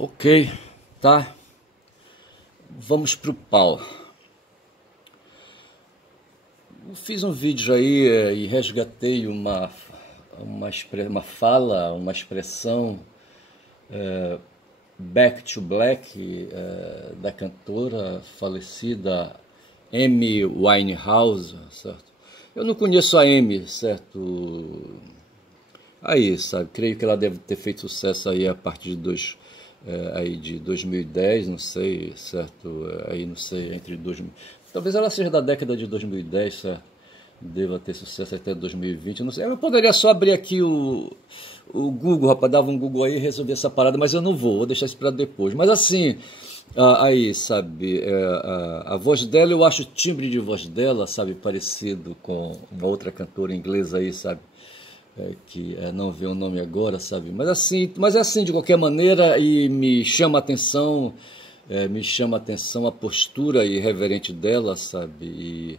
Ok, tá. Vamos pro pau. Eu fiz um vídeo aí e resgatei uma fala, uma expressão Back to Black da cantora falecida Amy Winehouse, certo? Eu não conheço a Amy, certo? Aí, sabe, creio que ela deve ter feito sucesso aí a partir aí de 2010, não sei, certo? Aí, não sei, entre 2000... Talvez ela seja da década de 2010, certo? Deva ter sucesso até 2020, não sei. Eu poderia só abrir aqui o Google, rapaz, dava um Google aí e resolver essa parada, mas eu não vou deixar isso para depois. Mas assim, aí, sabe, a voz dela, eu acho o timbre de voz dela, sabe, parecido com uma outra cantora inglesa aí, sabe? Que não vê o nome agora, sabe? Mas é assim de qualquer maneira e me chama a atenção a postura irreverente dela, sabe? E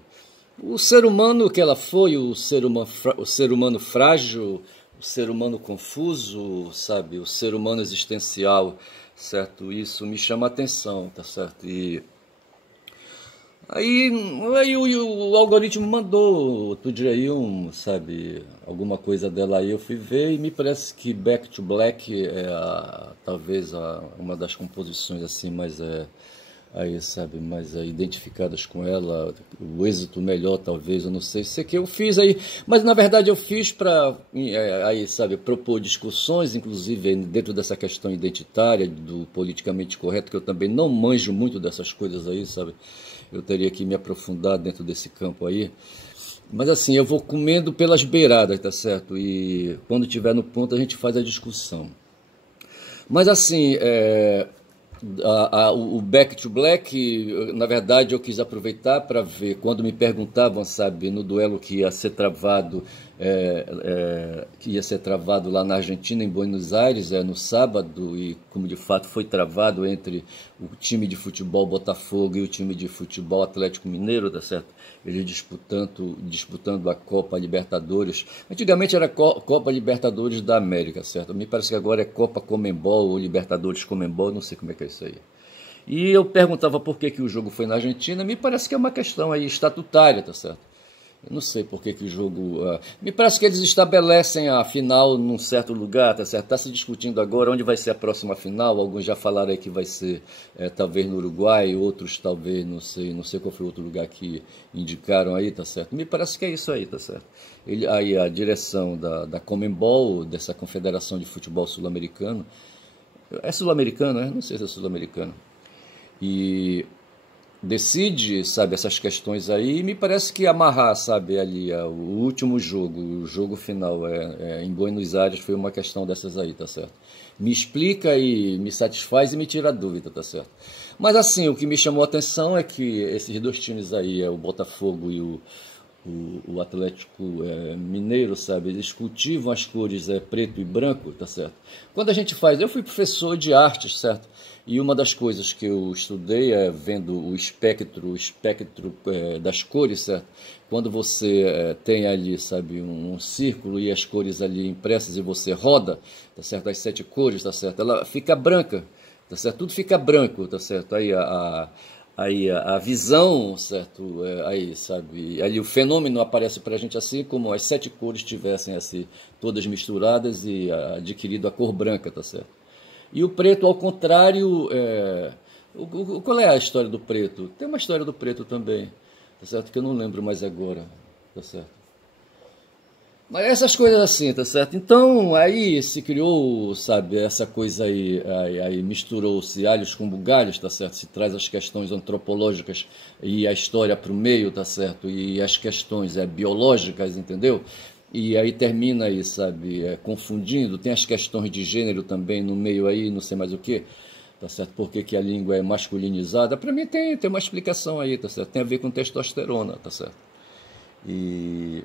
o ser humano que ela foi, o ser humano frágil, o ser humano confuso, sabe? O ser humano existencial, certo? Isso me chama a atenção, tá certo? Aí o algoritmo mandou outro dia aí sabe, alguma coisa dela aí, eu fui ver e me parece que Back to Black é talvez uma das composições assim aí, sabe, mais identificadas com ela, o êxito melhor talvez, eu não sei, sei que eu fiz aí, mas na verdade eu fiz para aí, sabe, propor discussões, inclusive dentro dessa questão identitária, do politicamente correto, que eu também não manjo muito dessas coisas aí, sabe, eu teria que me aprofundar dentro desse campo aí. Mas assim, eu vou comendo pelas beiradas, tá certo? E quando tiver no ponto a gente faz a discussão. Mas assim, o Back to Black, na verdade eu quis aproveitar para ver, quando me perguntavam, sabe, no duelo que ia ser travado, lá na Argentina, em Buenos Aires, no sábado, e como de fato foi travado entre o time de futebol Botafogo e o time de futebol Atlético Mineiro, tá certo? Eles disputando a Copa Libertadores. Antigamente era Copa Libertadores da América, certo? Me parece que agora é Copa Conmebol ou Libertadores Conmebol, não sei como é que é isso aí. E eu perguntava por que o jogo foi na Argentina, me parece que é uma questão aí estatutária, tá certo? Eu não sei por que o jogo... me parece que eles estabelecem a final num certo lugar, tá certo? Está se discutindo agora onde vai ser a próxima final. Alguns já falaram aí que vai ser talvez no Uruguai, outros talvez, não sei qual foi o outro lugar que indicaram aí, tá certo? Me parece que é isso aí, tá certo? Aí a direção da Conmebol, dessa Confederação de Futebol Sul-Americano, é sul-americano, né? Não sei se é sul-americano. E decide, sabe, essas questões aí, e me parece que amarrar, sabe, ali o último jogo, o jogo final em Buenos Aires foi uma questão dessas aí, tá certo? Me explica e me satisfaz e me tira a dúvida, tá certo? Mas assim, o que me chamou a atenção é que esses dois times aí, o Botafogo e o Atlético Mineiro, sabe, eles cultivam as cores preto e branco, tá certo? Quando a gente faz, eu fui professor de artes, certo? E uma das coisas que eu estudei vendo o espectro das cores, certo? Quando você tem ali, sabe, um círculo e as cores ali impressas e você roda, tá certo? As 7 cores, tá certo? Ela fica branca, tá certo? Tudo fica branco, tá certo? Aí a visão, certo? Aí, sabe? Ali o fenômeno aparece para a gente assim como as 7 cores tivessem assim, todas misturadas e adquirido a cor branca, tá certo? E o preto, ao contrário, qual é a história do preto? Tem uma história do preto também, tá certo? Que eu não lembro mais agora, tá certo? Mas essas coisas assim, tá certo? Então, aí se criou, sabe, essa coisa aí misturou-se alhos com bugalhos, tá certo? Se traz as questões antropológicas e a história para o meio, tá certo? E as questões biológicas, entendeu? E aí termina aí, sabe, confundindo. Tem as questões de gênero também no meio aí, não sei mais o que, tá certo? Por que a língua é masculinizada? Para mim tem uma explicação aí, tá certo? Tem a ver com testosterona, tá certo? E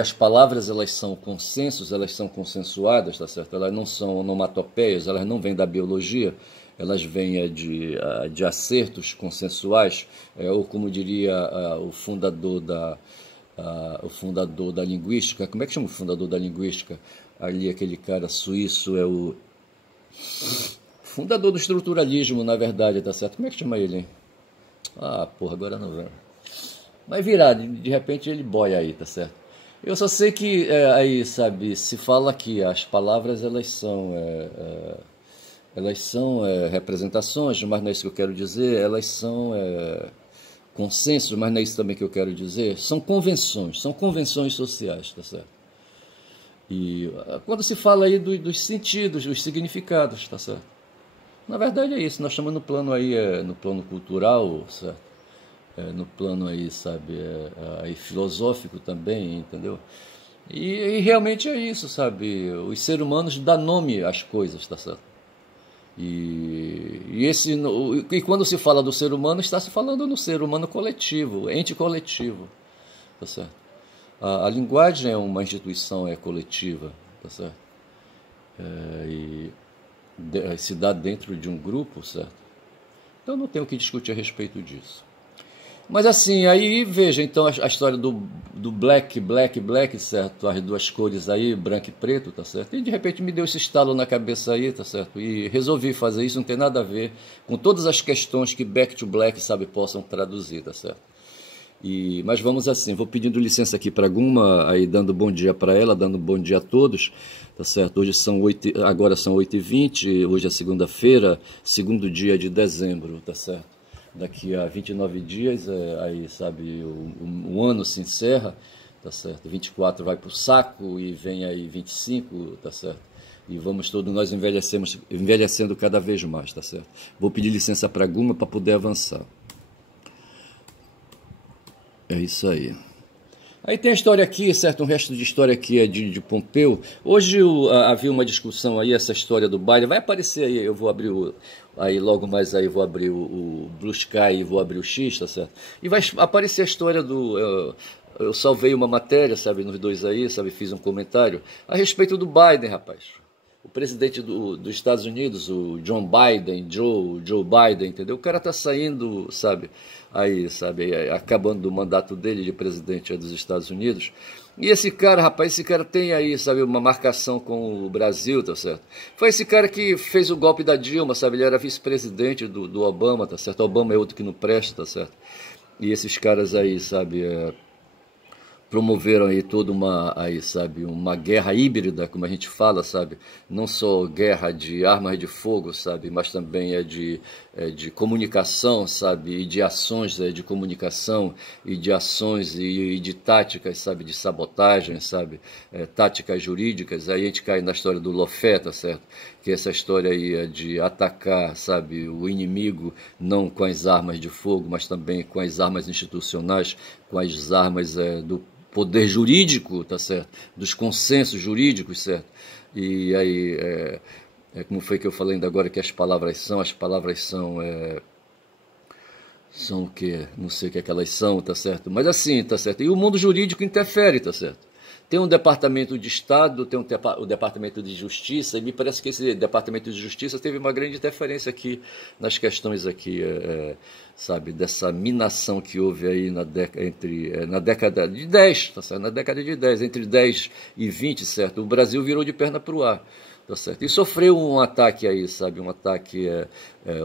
as palavras, elas são consensos, elas são consensuadas, tá certo? Elas não são onomatopeias, elas não vêm da biologia, elas vêm de acertos consensuais, ou como diria o fundador da linguística, como é que chama o fundador da linguística? Ali aquele cara suíço fundador do estruturalismo, na verdade, tá certo? Como é que chama ele, hein? Ah, porra, agora não vai. Mas virar, de repente ele boia aí, tá certo? Eu só sei que aí, sabe, se fala que as palavras elas são representações, mas não é isso que eu quero dizer, elas são consensos, mas não é isso também que eu quero dizer, são convenções sociais, tá certo? E quando se fala aí dos sentidos, dos significados, tá certo? Na verdade é isso, nós estamos no plano aí, no plano cultural, certo? No plano aí, sabe, aí filosófico também, entendeu? E realmente é isso, sabe? Os seres humanos dão nome às coisas, tá certo? E quando se fala do ser humano, está se falando no ser humano coletivo, ente coletivo, tá certo? A linguagem é uma instituição coletiva, tá certo? Se dá dentro de um grupo, certo? Então não tenho o que discutir a respeito disso. Mas assim, aí veja então a história do black, certo? As duas cores aí, branco e preto, tá certo? E de repente me deu esse estalo na cabeça aí, tá certo? E resolvi fazer isso, não tem nada a ver com todas as questões que Back to Black, sabe, possam traduzir, tá certo? Mas vamos assim, vou pedindo licença aqui para Guma, aí dando bom dia para ela, dando bom dia a todos, tá certo? Agora são 8h20, hoje é segunda-feira, segundo dia de dezembro, tá certo? Daqui a 29 dias, aí, sabe, o ano se encerra, tá certo? 24 vai para o saco e vem aí 25, tá certo? E vamos todos nós envelhecendo cada vez mais, tá certo? Vou pedir licença para Guma para poder avançar. É isso aí. Aí tem a história aqui, certo? Um resto de história aqui é de Pompeu. Hoje havia uma discussão aí, essa história do baile. Vai aparecer aí, eu vou abrir aí logo mais aí vou abrir o Blue Sky e vou abrir o X, tá certo? E vai aparecer a história eu salvei uma matéria, sabe, nos dois aí, sabe, fiz um comentário a respeito do Biden, rapaz. O presidente dos Estados Unidos, o Joe Biden, entendeu? O cara tá saindo, sabe, aí, sabe, acabando o mandato dele de presidente dos Estados Unidos. E esse cara, rapaz, esse cara tem aí, sabe, uma marcação com o Brasil, tá certo? Foi esse cara que fez o golpe da Dilma, sabe? Ele era vice-presidente do Obama, tá certo? O Obama é outro que não presta, tá certo? E esses caras aí, sabe, promoveram aí toda uma guerra híbrida, como a gente fala, sabe? Não só guerra de armas de fogo, sabe? Mas também de comunicação, sabe? E de ações de comunicação e de ações e de táticas, sabe? De sabotagem, sabe? Táticas jurídicas. Aí a gente cai na história do Lofé, tá certo? Que essa história aí é de atacar, sabe? O inimigo não com as armas de fogo, mas também com as armas institucionais, com as armas do poder jurídico, tá certo? Dos consensos jurídicos, certo? E aí, como foi que eu falei ainda agora que as palavras são o quê? Não sei o que elas são, tá certo? Mas assim, tá certo? E o mundo jurídico interfere, tá certo? Tem um departamento de Estado, tem o departamento de Justiça, e me parece que esse departamento de Justiça teve uma grande interferência aqui nas questões aqui, sabe, dessa minação que houve aí na década de 10, tá certo? Na década de 10, entre 10 e 20, certo? O Brasil virou de perna para o ar. Tá certo? E sofreu um ataque aí, sabe, um ataque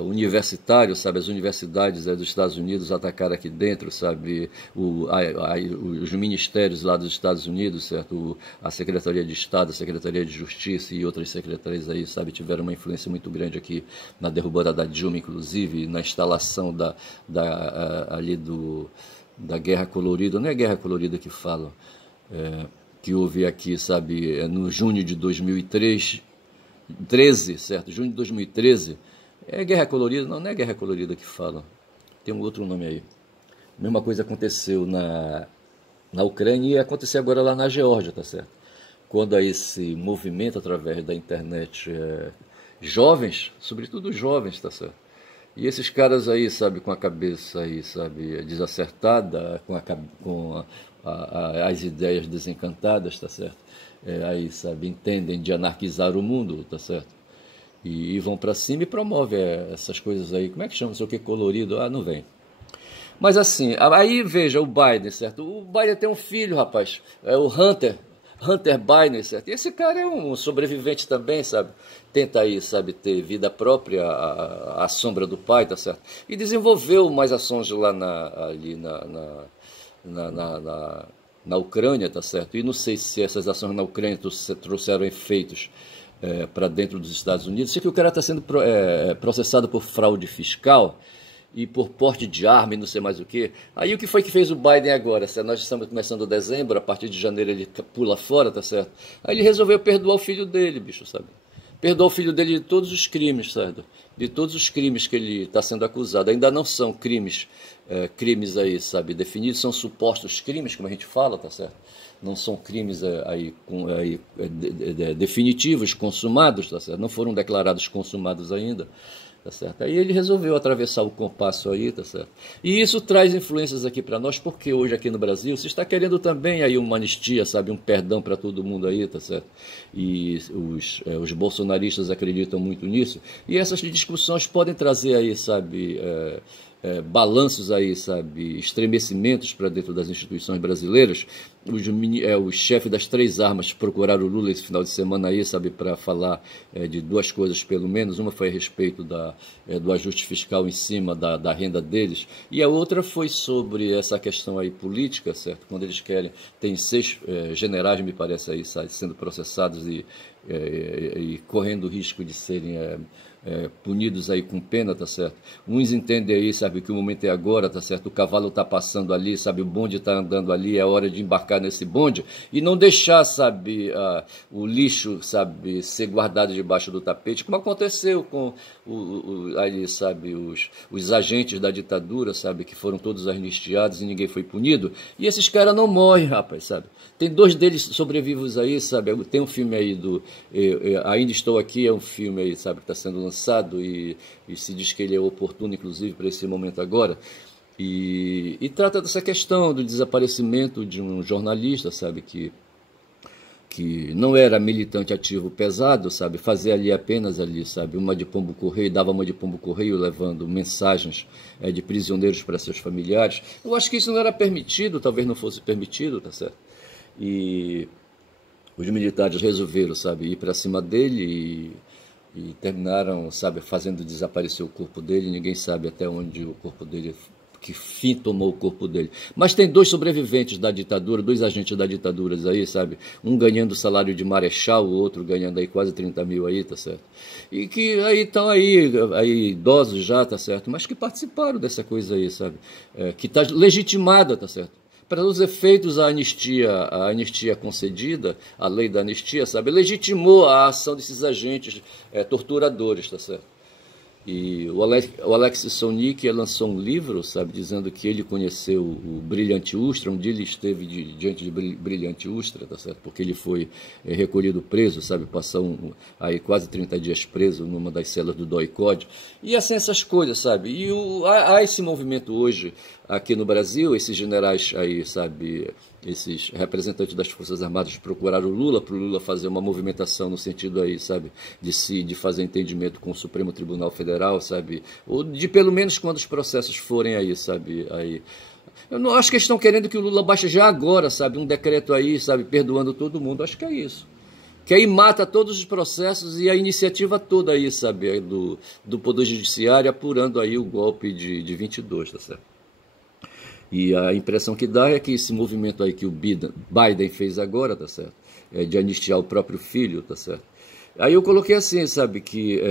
universitário, sabe, as universidades dos Estados Unidos atacaram aqui dentro, sabe, os ministérios lá dos Estados Unidos, certo, a Secretaria de Estado, a Secretaria de Justiça e outras secretarias aí, sabe, tiveram uma influência muito grande aqui na derrubada da Dilma, inclusive, na instalação da Guerra Colorida, não é Guerra Colorida que falam, que houve aqui, sabe, no junho de 2013, certo? Junho de 2013. É Guerra Colorida? Não é Guerra Colorida que fala. Tem um outro nome aí. A mesma coisa aconteceu na Ucrânia e aconteceu agora lá na Geórgia, tá certo? Quando aí esse movimento através da internet, jovens, sobretudo jovens, tá certo? E esses caras aí, sabe, com a cabeça aí, sabe, desacertada, com as ideias desencantadas, tá certo? Aí, sabe, entendem de anarquizar o mundo, tá certo? E vão para cima e promovem essas coisas aí. Como é que chama? Não sei o que, colorido? Ah, não vem. Mas assim, aí veja o Biden, certo? O Biden tem um filho, rapaz, o Hunter Hunter Biden, certo? E esse cara é um sobrevivente também, sabe? Tenta aí, sabe, ter vida própria à sombra do pai, tá certo? E desenvolveu mais ações lá ali na Ucrânia, tá certo? E não sei se essas ações na Ucrânia trouxeram efeitos para dentro dos Estados Unidos. Sei que o cara está sendo processado por fraude fiscal e por porte de arma e não sei mais o que. Aí o que foi que fez o Biden agora? Nós estamos começando dezembro, a partir de janeiro ele pula fora, tá certo? Aí ele resolveu perdoar o filho dele, bicho, sabe? Perdoar o filho dele de todos os crimes, sabe? De todos os crimes que ele está sendo acusado. Ainda não são crimes, crimes aí, sabe, definidos, são supostos crimes, como a gente fala, tá certo? Não são crimes definitivos, consumados, tá certo? Não foram declarados consumados ainda. Tá certo? Aí ele resolveu atravessar o compasso aí, tá certo? E isso traz influências aqui para nós, porque hoje aqui no Brasil se está querendo também aí uma anistia, sabe, um perdão para todo mundo aí, tá certo? E os bolsonaristas acreditam muito nisso. E essas discussões podem trazer aí, sabe, balanços aí, sabe, estremecimentos para dentro das instituições brasileiras. Os chefes das três armas procuraram o Lula esse final de semana aí, sabe, para falar de duas coisas pelo menos. Uma foi a respeito do ajuste fiscal em cima da renda deles, e a outra foi sobre essa questão aí política, certo? Quando eles querem, tem 6 generais, me parece aí, sabe, sendo processados e correndo o risco de serem punidos aí com pena, tá certo? Uns entendem aí, sabe, que o momento é agora, tá certo? O cavalo tá passando ali, sabe, o bonde tá andando ali, é hora de embarcar nesse bonde e não deixar, sabe, o lixo, sabe, ser guardado debaixo do tapete, como aconteceu com aí, sabe, os agentes da ditadura, sabe, que foram todos anistiados e ninguém foi punido. E esses caras não morrem, rapaz, sabe? Tem 2 deles sobrevivos aí, sabe? Tem um filme aí Ainda Estou Aqui, é um filme aí, sabe, que está sendo lançado e se diz que ele é oportuno, inclusive, para esse momento agora. E trata dessa questão do desaparecimento de um jornalista, sabe, que não era militante ativo pesado, sabe, fazia ali apenas ali, sabe, uma de pombo correio, dava uma de pombo correio levando mensagens de prisioneiros para seus familiares. Eu acho que isso não era permitido, talvez não fosse permitido, tá certo? E os militares resolveram, sabe, ir para cima dele e terminaram, sabe, fazendo desaparecer o corpo dele. Ninguém sabe até onde o corpo dele, que fim tomou o corpo dele. Mas tem 2 sobreviventes da ditadura, 2 agentes da ditadura aí, sabe, um ganhando salário de marechal, o outro ganhando aí quase 30 mil aí, tá certo? E que aí estão aí idosos já, tá certo? Mas que participaram dessa coisa aí, sabe, que está legitimada, tá certo? Para os efeitos, a anistia concedida, a lei da anistia, sabe, legitimou a ação desses agentes torturadores, tá certo? E o Alex Sonic lançou um livro, sabe, dizendo que ele conheceu o Brilhante Ustra, um dia ele esteve diante de Brilhante Ustra, tá certo? Porque ele foi recolhido preso, sabe, passou aí quase 30 dias preso numa das celas do DOI-CODE. E assim, essas coisas, sabe? E há esse movimento hoje aqui no Brasil, esses generais aí, sabe, esses representantes das Forças Armadas procuraram o Lula, para o Lula fazer uma movimentação no sentido aí, sabe, de fazer entendimento com o Supremo Tribunal Federal, sabe, ou de pelo menos quando os processos forem aí, sabe, aí. Eu não acho que eles estão querendo que o Lula baixe já agora, sabe, um decreto aí, sabe, perdoando todo mundo. Acho que é isso. Que aí mata todos os processos e a iniciativa toda aí, sabe, do Poder Judiciário apurando aí o golpe de 22, tá certo? E a impressão que dá é que esse movimento aí que o Biden fez agora, tá certo? De anistiar o próprio filho, tá certo? Aí eu coloquei assim, sabe, que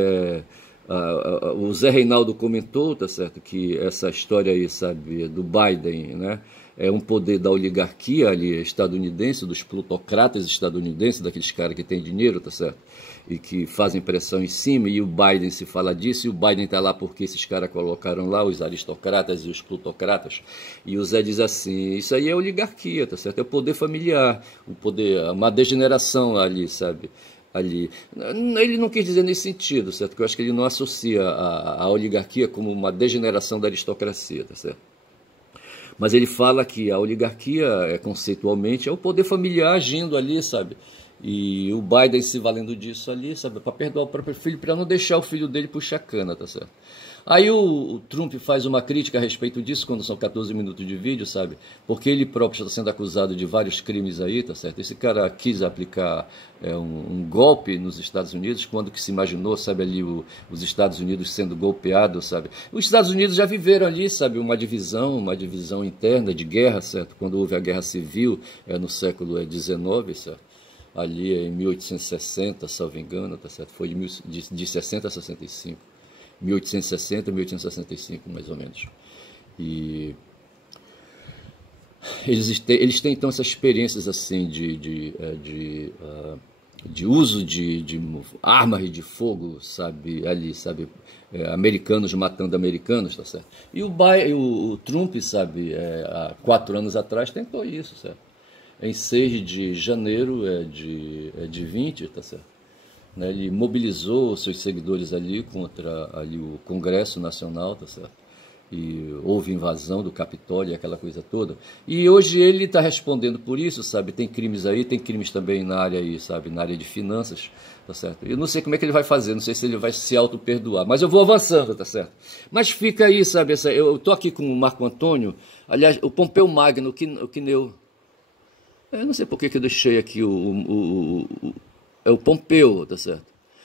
o Zé Reinaldo comentou, tá certo, que essa história aí, sabe, do Biden, né, é um poder da oligarquia ali estadunidense, dos plutocratas estadunidenses, daqueles caras que têm dinheiro, tá certo? E que fazem pressão em cima, e o Biden se fala disso, e o Biden está lá porque esses caras colocaram lá os aristocratas e os plutocratas, e o Zé diz assim, isso aí é oligarquia, tá certo? É o poder familiar, o poder, uma degeneração ali, sabe? Ali. Ele não quis dizer nesse sentido, certo? Porque eu acho que ele não associa a oligarquia como uma degeneração da aristocracia, tá certo? Mas ele fala que a oligarquia, conceitualmente, é o poder familiar agindo ali, sabe? E o Biden se valendo disso ali, sabe, para perdoar o próprio filho, para não deixar o filho dele puxar cana, tá certo? Aí o Trump faz uma crítica a respeito disso, quando são 14 minutos de vídeo, sabe? Porque ele próprio está sendo acusado de vários crimes aí, tá certo? Esse cara quis aplicar um golpe nos Estados Unidos, quando que se imaginou, sabe, ali os Estados Unidos sendo golpeados, sabe? Os Estados Unidos já viveram ali, sabe, uma divisão interna de guerra, certo? Quando houve a Guerra Civil, no século XIX, certo? Ali em 1860, salvo engano, tá certo? Foi de 60 a 65. 1860, 1865, mais ou menos. E eles têm então essas experiências assim de uso de armas de fogo, sabe, ali, sabe, americanos matando americanos, tá certo? E o Trump, sabe, há 4 anos atrás tentou isso, certo? Em 6 de janeiro de 20, tá certo? Ele mobilizou seus seguidores ali contra ali o Congresso Nacional, tá certo? E houve invasão do Capitólio, aquela coisa toda. E hoje ele está respondendo por isso, sabe? Tem crimes aí, tem crimes também na área aí, sabe? Na área de finanças, tá certo? Eu não sei como é que ele vai fazer, não sei se ele vai se auto-perdoar, mas eu vou avançando, tá certo? Mas fica aí, sabe? Eu estou aqui com o Marco Antônio, aliás, o Pompeu Magno, o Quineu. Eu não sei por que eu deixei aqui o Pompeu, tá certo?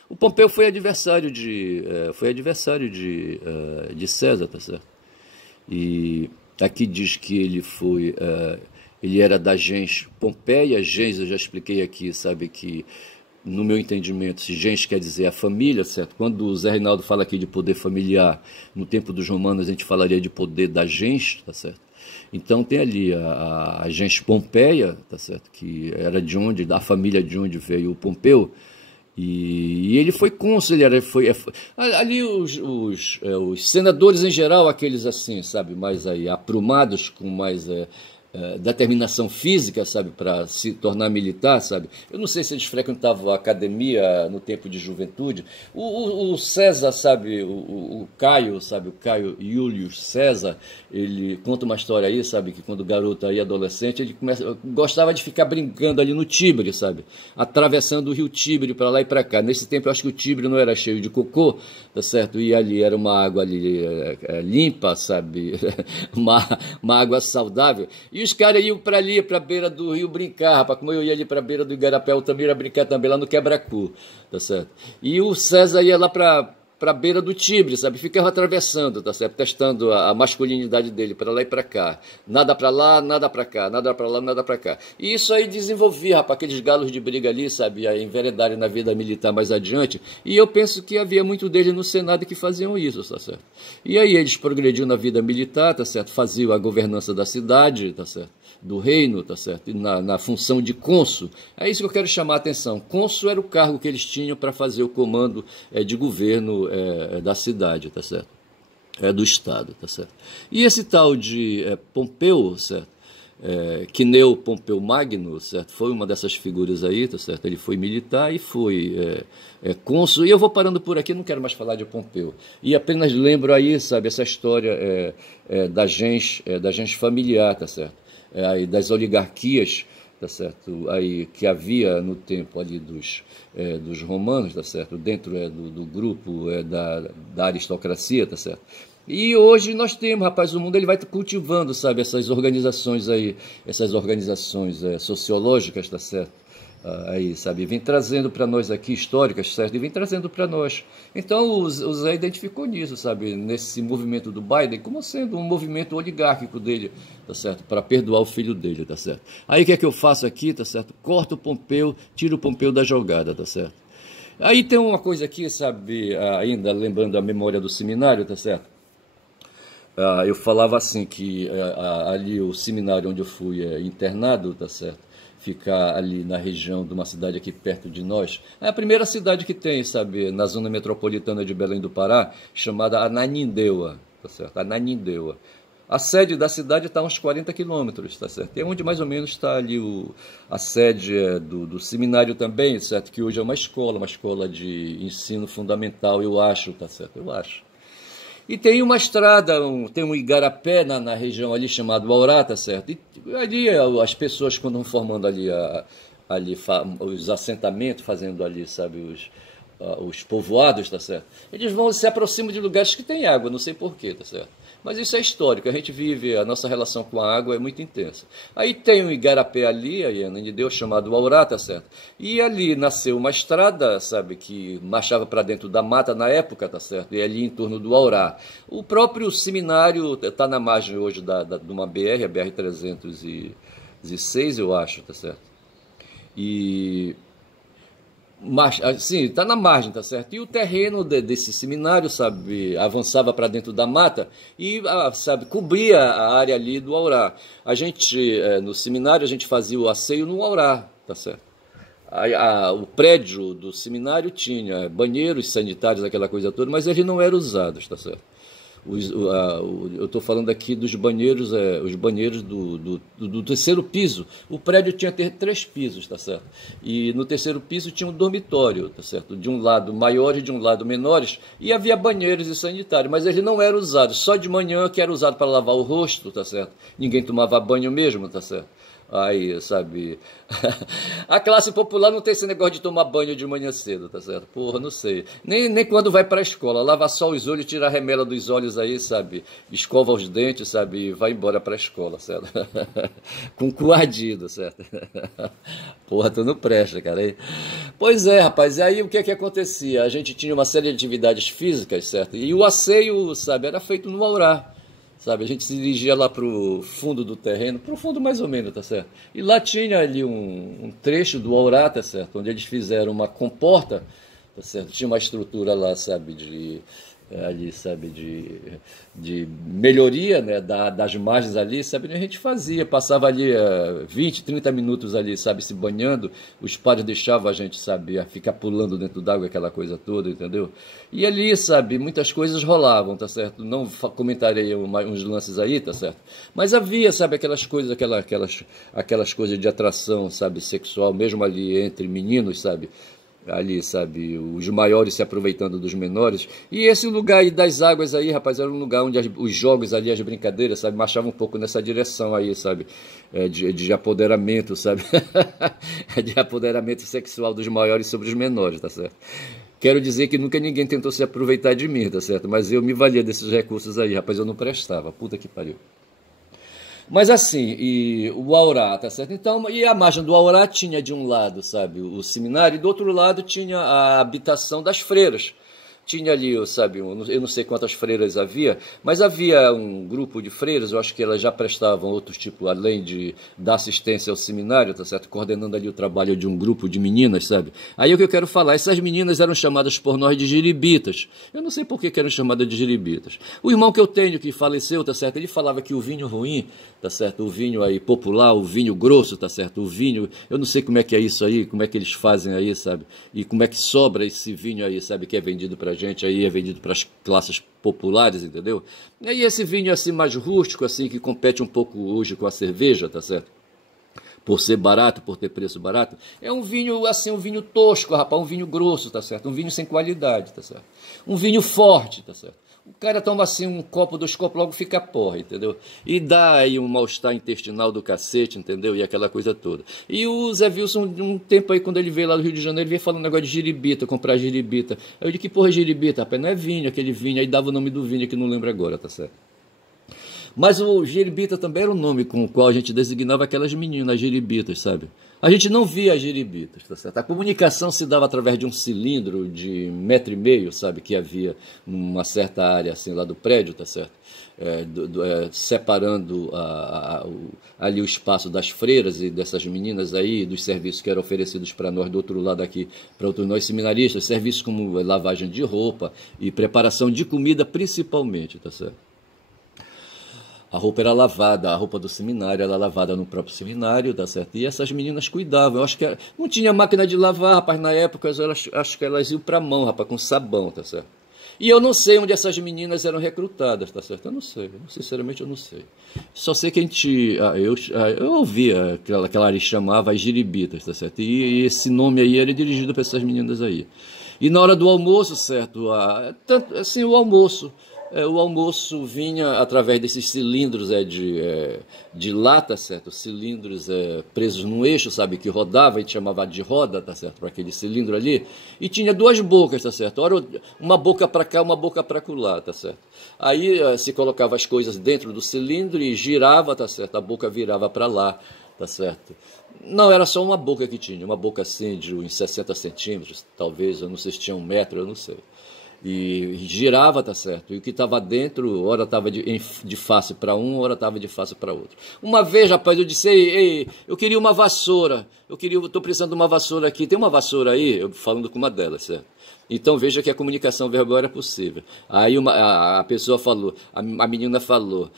O Pompeu foi adversário de César, tá certo? E aqui diz que ele era da gens Pompeia. Gens, eu já expliquei aqui, sabe, que no meu entendimento, se gens quer dizer a família, certo? Quando o Zé Reinaldo fala aqui de poder familiar, no tempo dos romanos a gente falaria de poder da gens, tá certo? Então tem ali a gens Pompeia, tá certo? Que era da família de onde veio o Pompeu, e ele foi cônsul, ali os senadores em geral, aqueles assim, sabe, mais aí aprumados, com mais determinação física, sabe, para se tornar militar, sabe. Eu não sei se eles frequentavam a academia no tempo de juventude. O César, sabe, o Caio, sabe, o Caio Júlio César, ele conta uma história aí, sabe, que quando garoto aí, adolescente, ele gostava de ficar brincando ali no Tibre, sabe, atravessando o rio Tibre para lá e para cá. Nesse tempo eu acho que o Tibre não era cheio de cocô, tá certo, e ali era uma água ali limpa, sabe, uma água saudável. E os caras iam para ali, para a beira do rio brincar, rapaz, como eu ia ali para a beira do Igarapé, eu também ia brincar também lá no Quebra-Cu, tá certo? E o César ia lá para a beira do Tibre, sabe? Ficava atravessando, tá certo? Testando a masculinidade dele para lá e para cá. Nada para lá, nada para cá, nada para lá, nada para cá. E isso aí desenvolvia, rapaz, aqueles galos de briga ali, sabe? A enveredarem na vida militar mais adiante. E eu penso que havia muito deles no Senado que faziam isso, tá certo? E aí eles progrediam na vida militar, tá certo? Faziam a governança da cidade, tá certo? Do reino, tá certo? Na função de cônsul. É isso que eu quero chamar a atenção. Cônsul era o cargo que eles tinham para fazer o comando de governo da cidade, tá certo? Do estado, tá certo? E esse tal de Pompeu, certo? Quineu Pompeu Magno, certo? Foi uma dessas figuras aí, tá certo? Ele foi militar e foi cônsul. E eu vou parando por aqui, não quero mais falar de Pompeu. E apenas lembro aí, sabe, essa história da gens familiar, tá certo? Aí das oligarquias, tá certo? Aí que havia no tempo ali dos romanos, tá certo? Dentro do grupo da aristocracia, tá certo? E hoje nós temos, rapaz, o mundo ele vai cultivando, sabe, essas organizações aí, essas organizações sociológicas, tá certo? Aí, sabe, vem trazendo para nós aqui, históricas, certo? E vem trazendo para nós. Então, o Zé identificou nisso, sabe, nesse movimento do Biden, como sendo um movimento oligárquico dele, tá certo? Para perdoar o filho dele, tá certo? Aí, o que é que eu faço aqui, tá certo? Corto o Pompeu, tiro o Pompeu da jogada, tá certo? Aí tem uma coisa aqui, sabe, ainda lembrando a memória do seminário, tá certo? Eu falava assim, que ali o seminário onde eu fui internado, tá certo? Ficar ali na região de uma cidade aqui perto de nós. É a primeira cidade que tem, sabe, na zona metropolitana de Belém do Pará, chamada Ananindeua, tá certo? Ananindeua. A sede da cidade está a uns 40 quilômetros, tá certo? É onde mais ou menos está ali a sede do seminário também, certo? Que hoje é uma escola de ensino fundamental, eu acho, tá certo? Eu acho. E tem uma estrada, tem um igarapé na região ali chamado Baurá, tá certo? E ali as pessoas, quando vão formando ali ali os assentamentos, fazendo ali, sabe, os povoados, tá certo? Eles vão se aproximam de lugares que tem água, não sei porquê, tá certo? Mas isso é histórico, a gente vive, a nossa relação com a água é muito intensa. Aí tem um igarapé ali, aí de Deus, chamado Aurá, tá certo? E ali nasceu uma estrada, sabe, que marchava para dentro da mata na época, tá certo? E ali em torno do Aurá. O próprio seminário está na margem hoje de uma BR, a BR-306, eu acho, tá certo? E mas, assim, está na margem, tá certo? E o terreno desse seminário, sabe, avançava para dentro da mata e, sabe, cobria a área ali do Aurá. A gente, no seminário, a gente fazia o asseio no Aurá, tá certo? O prédio do seminário tinha banheiros sanitários, aquela coisa toda, mas eles não eram usados, tá certo? Eu estou falando aqui dos banheiros, os banheiros do terceiro piso. O prédio tinha 3 pisos, tá certo? E no terceiro piso tinha um dormitório, tá certo? De um lado maiores e de um lado menores, e havia banheiros e sanitários, mas eles não eram usados, só de manhã que era usado para lavar o rosto, tá certo? Ninguém tomava banho mesmo, tá certo? Aí, sabe, a classe popular não tem esse negócio de tomar banho de manhã cedo, tá certo? Porra, não sei. Nem quando vai pra escola, lava só os olhos, tira a remela dos olhos aí, sabe? Escova os dentes, sabe? E vai embora pra escola, certo? Com cu ardido, certo? Porra, tu não presta, cara. Pois é, rapaz, e aí o que é que acontecia? A gente tinha uma série de atividades físicas, certo? E o asseio, sabe, era feito no Aurá. Sabe, a gente se dirigia lá para o fundo do terreno, para o fundo mais ou menos, tá certo? E lá tinha ali um trecho do Aurá, tá certo? Onde eles fizeram uma comporta, tá certo? Tinha uma estrutura lá, sabe, ali, sabe, de melhoria, né, das margens ali, sabe, e a gente fazia, passava ali 20, 30 minutos ali, sabe, se banhando, os padres deixavam a gente, sabe, a ficar pulando dentro d'água, aquela coisa toda, entendeu? E ali, sabe, muitas coisas rolavam, tá certo? Não comentarei uns lances aí, tá certo? Mas havia, sabe, aquelas coisas, aquelas coisas de atração, sabe, sexual, mesmo ali entre meninos, sabe? Ali, sabe, os maiores se aproveitando dos menores. E esse lugar aí das águas aí, rapaz, era um lugar onde os jogos ali, as brincadeiras, sabe, marchavam um pouco nessa direção aí, sabe, de apoderamento, sabe, de apoderamento sexual dos maiores sobre os menores, tá certo? Quero dizer que nunca ninguém tentou se aproveitar de mim, tá certo? Mas eu me valia desses recursos aí, rapaz, eu não prestava, puta que pariu. Mas assim, e o Aurá, tá certo? Então, e a margem do Aurá tinha de um lado, sabe, o seminário, e do outro lado tinha a habitação das freiras. Tinha ali, sabe, eu não sei quantas freiras havia, mas havia um grupo de freiras, eu acho que elas já prestavam outros tipos, além de dar assistência ao seminário, tá certo? Coordenando ali o trabalho de um grupo de meninas, sabe? Aí o que eu quero falar, essas meninas eram chamadas por nós de giribitas. Eu não sei por que eram chamadas de giribitas. O irmão que eu tenho, que faleceu, tá certo? Ele falava que o vinho ruim, tá certo? O vinho aí popular, o vinho grosso, tá certo? O vinho, eu não sei como é que é isso aí, como é que eles fazem aí, sabe? E como é que sobra esse vinho aí, sabe? Que é vendido pra gente aí, é vendido para as classes populares, entendeu? E aí esse vinho assim mais rústico, assim, que compete um pouco hoje com a cerveja, tá certo? Por ser barato, por ter preço barato, é um vinho assim, um vinho tosco, rapaz, um vinho grosso, tá certo? Um vinho sem qualidade, tá certo? Um vinho forte, tá certo? O cara toma assim um copo, 2 copos, logo fica porra, entendeu? E dá aí um mal-estar intestinal do cacete, entendeu? E aquela coisa toda. E o Zé Wilson, um tempo aí, quando ele veio lá do Rio de Janeiro, ele veio falando um negócio de giribita, comprar giribita. Aí eu disse, que porra é giribita, rapaz? Não é vinho, aquele vinho. Aí dava o nome do vinho que não lembro agora, tá certo? Mas o giribita também era o nome com o qual a gente designava aquelas meninas, as giribitas, sabe? A gente não via as giribitas, tá certo? A comunicação se dava através de um cilindro de 1,5 m, sabe? Que havia numa certa área assim lá do prédio, tá certo? Separando ali o espaço das freiras e dessas meninas aí, dos serviços que eram oferecidos para nós do outro lado aqui, para outros nós seminaristas, serviços como lavagem de roupa e preparação de comida principalmente, tá certo? A roupa era lavada, a roupa do seminário era lavada no próprio seminário, tá certo? E essas meninas cuidavam. Eu acho que não tinha máquina de lavar, rapaz, na época, acho que elas iam para a mão, rapaz, com sabão, tá certo? E eu não sei onde essas meninas eram recrutadas, tá certo? Eu não sei, sinceramente eu não sei. Só sei que a gente, eu ouvia que ela chamava as giribitas, tá certo? E esse nome aí era dirigido para essas meninas aí. E na hora do almoço, certo? Assim, o almoço, O almoço vinha através desses cilindros de lata, certo? Cilindros presos num eixo, sabe? Que rodava, a gente chamava de roda, tá certo? Para aquele cilindro ali. E tinha duas bocas, tá certo? Uma boca para cá, uma boca para lá, tá certo? Aí se colocava as coisas dentro do cilindro e girava, tá certo? A boca virava para lá, tá certo? Não, era só uma boca que tinha, uma boca assim de uns 60 centímetros, talvez, eu não sei se tinha 1 metro, eu não sei. E girava, tá certo? E o que estava dentro, ora estava de face para um, ora estava de face para outro. Uma vez, rapaz, eu disse, ei, eu queria uma vassoura, estou precisando de uma vassoura aqui, tem uma vassoura aí? Eu falando com uma delas, certo? Então veja que a comunicação verbal era possível. Aí a pessoa falou, a menina falou,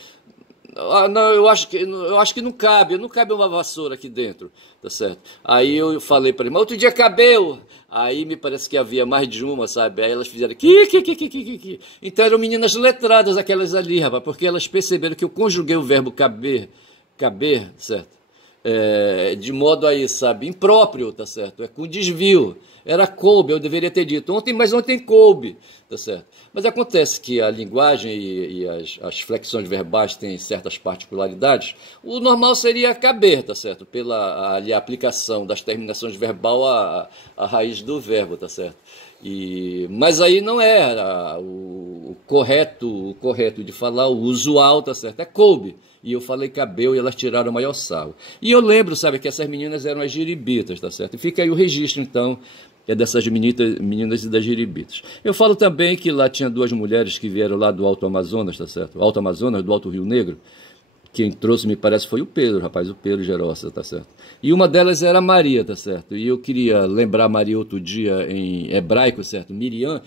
não, eu acho que não cabe uma vassoura aqui dentro, tá certo? Aí eu falei para ele, mas outro dia cabeu. Aí me parece que havia mais de uma, sabe? Aí elas fizeram que. Então eram meninas letradas aquelas ali, rapaz, porque elas perceberam que eu conjuguei o verbo caber, certo? De modo aí, sabe, impróprio, tá certo? Com desvio. Era coube, eu deveria ter dito ontem, mas ontem coube, tá certo? Mas acontece que a linguagem e as flexões verbais têm certas particularidades. O normal seria caber, tá certo? Pela a aplicação das terminações verbal à raiz do verbo, tá certo? Mas aí não era o correto de falar, o usual, tá certo? É coube. E eu falei cabeu e elas tiraram o maior sarro. E eu lembro, sabe, que essas meninas eram as giribitas, tá certo? E fica aí o registro, então, dessas meninas e das giribitas. Eu falo também que lá tinha duas mulheres que vieram lá do Alto Amazonas, tá certo? Alto Amazonas, do Alto Rio Negro. Quem trouxe, me parece, foi o Pedro, rapaz, o Pedro Gerossa, tá certo? E uma delas era a Maria, tá certo? E eu queria lembrar a Maria outro dia em hebraico, certo? Miriam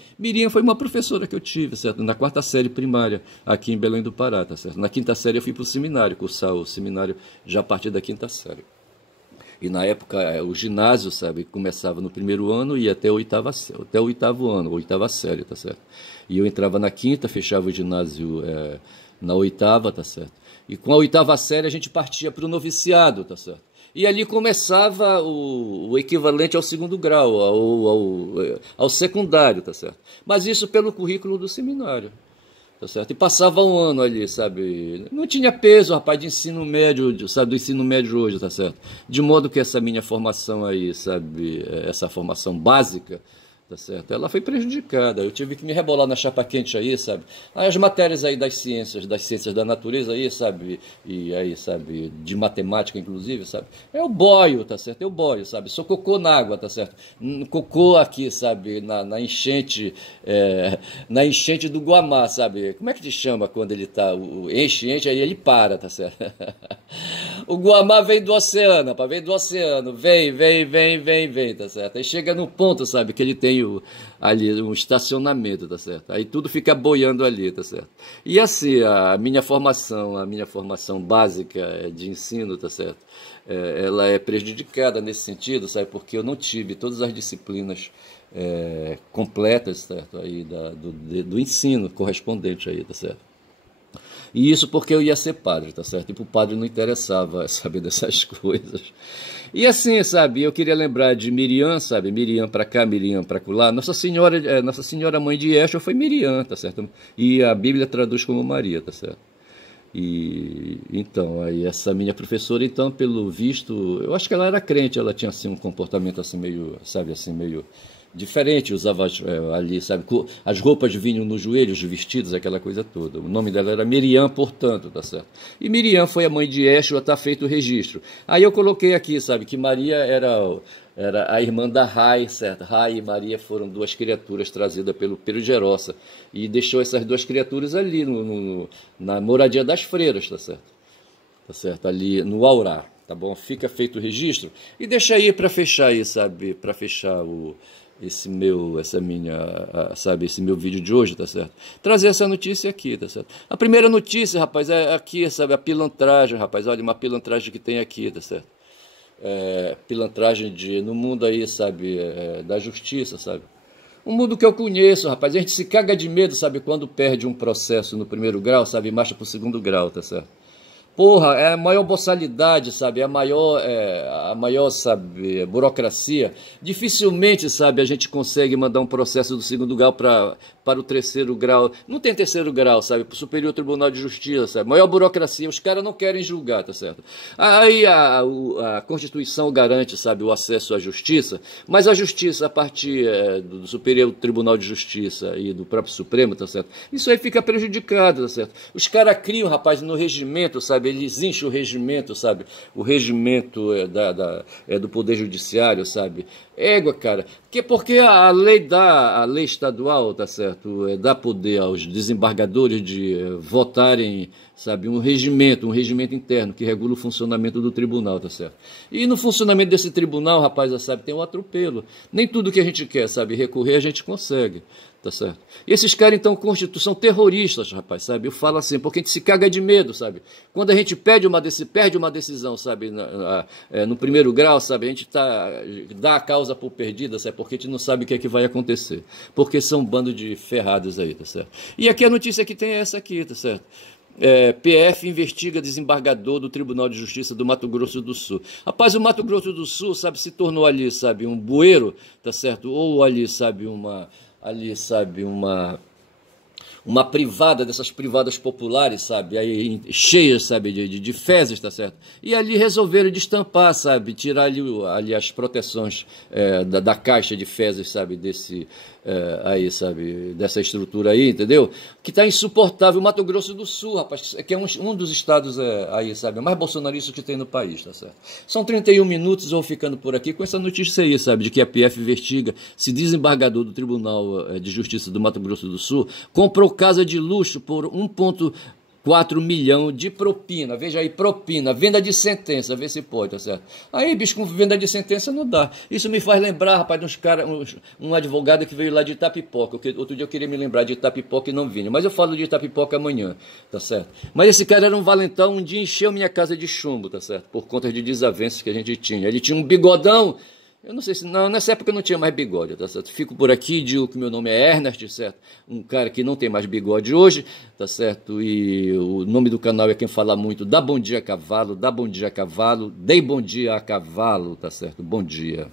foi uma professora que eu tive, certo? Na 4ª série primária, aqui em Belém do Pará, tá certo? Na 5ª série eu fui para o seminário, cursar o seminário já a partir da 5ª série. E na época o ginásio, sabe, começava no 1º ano e ia até o 8º ano, 8ª série, tá certo? E eu entrava na 5ª, fechava o ginásio na 8ª, tá certo? E com a 8ª série a gente partia para o noviciado, tá certo? E ali começava o equivalente ao 2º grau, ao secundário, tá certo? Mas isso pelo currículo do seminário, tá certo? E passava um ano ali, sabe? Não tinha peso, rapaz, de ensino médio, sabe? Do ensino médio hoje, tá certo? De modo que essa minha formação aí, sabe? Essa formação básica, tá certo? Ela foi prejudicada. Eu tive que me rebolar na chapa quente aí, sabe? As matérias aí das ciências da natureza aí, sabe? E aí, sabe? De matemática, inclusive, sabe? Eu boio, tá certo? Eu boio, sabe? Sou cocô na água, tá certo? Cocô aqui, sabe? Na enchente, na enchente do Guamá, sabe? Como é que te chama quando ele tá? Enche, aí ele para, tá certo? O Guamá vem do oceano, rapaz, vem do oceano, vem, tá certo? Aí chega no ponto, sabe, que ele tem ali um estacionamento, tá certo? Aí tudo fica boiando ali, tá certo? E assim, a minha formação básica de ensino, tá certo? Ela é prejudicada nesse sentido, sabe? Porque eu não tive todas as disciplinas completas, certo? Aí do ensino correspondente aí, tá certo? E isso porque eu ia ser padre, tá certo? E para o padre não interessava saber dessas coisas. E assim, sabe, eu queria lembrar de Miriam, sabe? Miriam para cá, Miriam para lá. Nossa Senhora Mãe de Yeshua foi Miriam, tá certo? E a Bíblia traduz como Maria, tá certo? E então, aí essa minha professora, então, pelo visto, eu acho que ela era crente, ela tinha assim um comportamento assim meio, sabe, assim meio diferente, usava ali, sabe, as roupas vinham nos joelhos, os vestidos, aquela coisa toda. O nome dela era Miriam, portanto, tá certo? E Miriam foi a mãe de Yeshua, tá feito o registro. Aí eu coloquei aqui, sabe, que Maria era a irmã da Rai, certo? Rai e Maria foram duas criaturas trazidas pelo Pedro Gerossa e deixou essas duas criaturas ali na moradia das freiras, tá certo? Tá certo? Ali no Aurá, tá bom? Fica feito o registro e deixa aí para fechar aí, sabe, para fechar esse meu vídeo de hoje, tá certo? Trazer essa notícia aqui, tá certo? A primeira notícia, rapaz, é aqui, sabe, a pilantragem, rapaz, olha uma pilantragem que tem aqui, tá certo? Pilantragem no mundo aí, sabe, da justiça, sabe? Um mundo que eu conheço, rapaz, a gente se caga de medo, sabe, quando perde um processo no 1º grau, sabe, e marcha pro 2º grau, tá certo? Porra, é a maior boçalidade, sabe? A maior, sabe, burocracia. Dificilmente, sabe, a gente consegue mandar um processo do segundo grau para o terceiro grau. Não tem terceiro grau, sabe? Para o Superior Tribunal de Justiça, sabe? Maior burocracia. Os caras não querem julgar, tá certo? Aí a Constituição garante, sabe, o acesso à justiça, mas a justiça, a partir do Superior Tribunal de Justiça e do próprio Supremo, tá certo? Isso aí fica prejudicado, tá certo? Os caras criam, rapaz, no regimento, sabe? Eles enchem o regimento, sabe? O regimento do Poder Judiciário, sabe? Égua, cara. Porque a lei estadual, tá certo? Dá poder aos desembargadores de votarem, sabe? Um regimento interno que regula o funcionamento do tribunal, tá certo? E no funcionamento desse tribunal, rapaz, sabe? Tem um atropelo. Nem tudo que a gente quer, sabe? Recorrer a gente consegue. Tá certo? E esses caras, então, são terroristas, rapaz, sabe? Eu falo assim, porque a gente se caga de medo, sabe? Quando a gente perde uma decisão, sabe? No primeiro grau, sabe? A gente dá a causa por perdida, sabe? Porque a gente não sabe o que é que vai acontecer. Porque são um bando de ferrados aí, tá certo? E aqui a notícia que tem é essa aqui, tá certo? PF investiga desembargador do Tribunal de Justiça do Mato Grosso do Sul. Rapaz, o Mato Grosso do Sul, sabe, se tornou ali, sabe, um bueiro, tá certo? Ou ali, sabe, uma privada, dessas privadas populares, sabe, aí cheias, sabe, de fezes, tá certo? E ali resolveram destampar, sabe, tirar ali as proteções da caixa de fezes, sabe, aí, sabe, dessa estrutura aí, entendeu? Que tá insuportável. O Mato Grosso do Sul, rapaz, que é um dos estados aí, sabe, mais bolsonaristas que tem no país, tá certo? São 31 minutos, eu vou ficando por aqui com essa notícia aí, sabe, de que a PF investiga se desembargador do Tribunal de Justiça do Mato Grosso do Sul comprou casa de luxo por 1,4 milhão de propina. Veja aí, propina, venda de sentença, vê se pode, tá certo? Aí, bicho, com venda de sentença não dá. Isso me faz lembrar, rapaz, de uns caras, um advogado que veio lá de Itapipoca. Outro dia eu queria me lembrar de Itapipoca e não vinha, mas eu falo de Itapipoca amanhã, tá certo? Mas esse cara era um valentão, um dia encheu minha casa de chumbo, tá certo? Por conta de desavenças que a gente tinha. Ele tinha um bigodão. Eu não sei se... Não, nessa época eu não tinha mais bigode, tá certo? Fico por aqui, digo que meu nome é Ernest, certo? Um cara que não tem mais bigode hoje, tá certo? E o nome do canal é quem fala muito, dá bom dia a cavalo, dei bom dia a cavalo, tá certo? Bom dia.